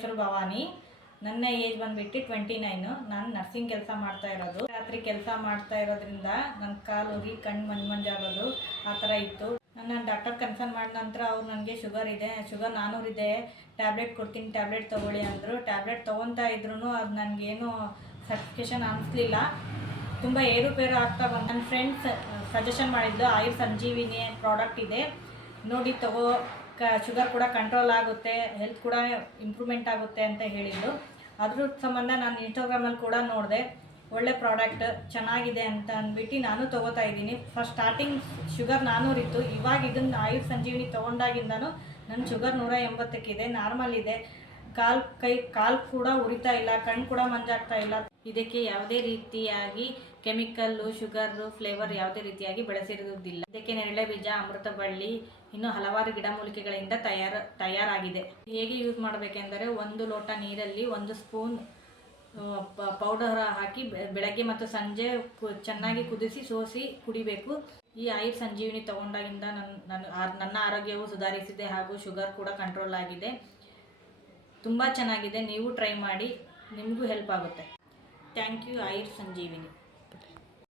ಹೆಸರು ಭವಾನಿ. ನನ್ನ ಏಜ್ ಬಂದುಬಿಟ್ಟು 29. ನಾನು ನರ್ಸಿಂಗ್ ಕೆಲಸ ಮಾಡ್ತಾ ಇರೋದು. ರಾತ್ರಿ ಕೆಲಸ ಮಾಡ್ತಾ ಇರೋದ್ರಿಂದ ನನ್ನ ಕಾಲು ಹೋಗಿ ಕಣ್ಣು ಮಂಜಾಗೋದು ಆ ಥರ ಇತ್ತು. ನನ್ನ ಡಾಕ್ಟರ್ ಕನ್ಸಲ್ಟ್ ಮಾಡಿದ ನಂತರ ಅವ್ರು ನನಗೆ ಶುಗರ್ 400 ಇದೆ, ಟ್ಯಾಬ್ಲೆಟ್ ಕೊಡ್ತೀನಿ, ಟ್ಯಾಬ್ಲೆಟ್ ತೊಗೊಳ್ಳಿ ಅಂದರು. ಟ್ಯಾಬ್ಲೆಟ್ ತೊಗೊತಾ ಇದ್ರೂ ಅದು ನನಗೇನು ಸರ್ಟಿಫಿಕೇಷನ್ ಅನ್ನಿಸ್ಲಿಲ್ಲ. ತುಂಬ ಏರುಪೇರು ಆಗ್ತಾ ಬಂದು ನನ್ನ ಫ್ರೆಂಡ್ಸ್ ಸಜೆಷನ್ ಮಾಡಿದ್ದು ಆಯುರ್ ಸಂಜೀವಿನಿ ಪ್ರಾಡಕ್ಟ್ ಇದೆ, ನೋಡಿ ತಗೋ, ಶುಗರ್ ಕೂಡ ಕಂಟ್ರೋಲ್ ಆಗುತ್ತೆ, ಹೆಲ್ತ್ ಕೂಡ ಇಂಪ್ರೂವ್ಮೆಂಟ್ ಆಗುತ್ತೆ ಅಂತ ಹೇಳಿದ್ದು. ಅದ್ರ ಸಂಬಂಧ ನಾನು ಇನ್ಸ್ಟಾಗ್ರಾಮಲ್ಲಿ ಕೂಡ ನೋಡಿದೆ, ಒಳ್ಳೆ ಪ್ರಾಡಕ್ಟ್ ಚೆನ್ನಾಗಿದೆ ಅಂತ ಅಂದ್ಬಿಟ್ಟು ನಾನು ತೊಗೋತಾ ಇದ್ದೀನಿ. ಫಸ್ಟ್ ಸ್ಟಾರ್ಟಿಂಗ್ ಶುಗರ್ 400 ಇತ್ತು, ಇವಾಗ ಇದನ್ನು ಆಯುರ್ ಸಂಜೀವಿನಿ ತೊಗೊಂಡಾಗಿಂದನೂ ನನ್ನ ಶುಗರ್ 180 ನಾರ್ಮಲ್ ಇದೆ. ಕಾಲು ಕೂಡ ಉರಿತಾ ಇಲ್ಲ, ಕಣ್ಣು ಕೂಡ ಮಂಜಾಗ್ತಾ ಇಲ್ಲ. ಇದಕ್ಕೆ ಯಾವುದೇ ರೀತಿಯಾಗಿ ಕೆಮಿಕಲ್ಲು, ಶುಗರು, ಫ್ಲೇವರ್ ಯಾವುದೇ ರೀತಿಯಾಗಿ ಬೆಳೆಸಿರುವುದಿಲ್ಲ. ಇದಕ್ಕೆ ನೇರಳೆ ಬೀಜ, ಅಮೃತ ಬಳ್ಳಿ, ಇನ್ನೂ ಹಲವಾರು ಗಿಡಮೂಲಿಕೆಗಳಿಂದ ತಯಾರಾಗಿದೆ. ಹೇಗೆ ಯೂಸ್ ಮಾಡಬೇಕೆಂದರೆ 1 ಲೋಟ ನೀರಲ್ಲಿ 1 ಸ್ಪೂನ್ ಪೌಡರ್ ಹಾಕಿ ಬೆಳಗ್ಗೆ ಮತ್ತು ಸಂಜೆ ಚೆನ್ನಾಗಿ ಕುದಿಸಿ ಸೋಸಿ ಕುಡಿಬೇಕು. ಈ ಆಯುರ್ ಸಂಜೀವಿನಿ ತಗೊಂಡಾಗಿಂದ ನನ್ನ ಆರೋಗ್ಯವು ಸುಧಾರಿಸಿದೆ ಹಾಗೂ ಶುಗರ್ ಕೂಡ ಕಂಟ್ರೋಲ್ ಆಗಿದೆ. ತುಂಬ ಚೆನ್ನಾಗಿದೆ, ನೀವು ಟ್ರೈ ಮಾಡಿ, ನಿಮಗೂ ಹೆಲ್ಪ್ ಆಗುತ್ತೆ. Thank you Ayur Sanjeevini.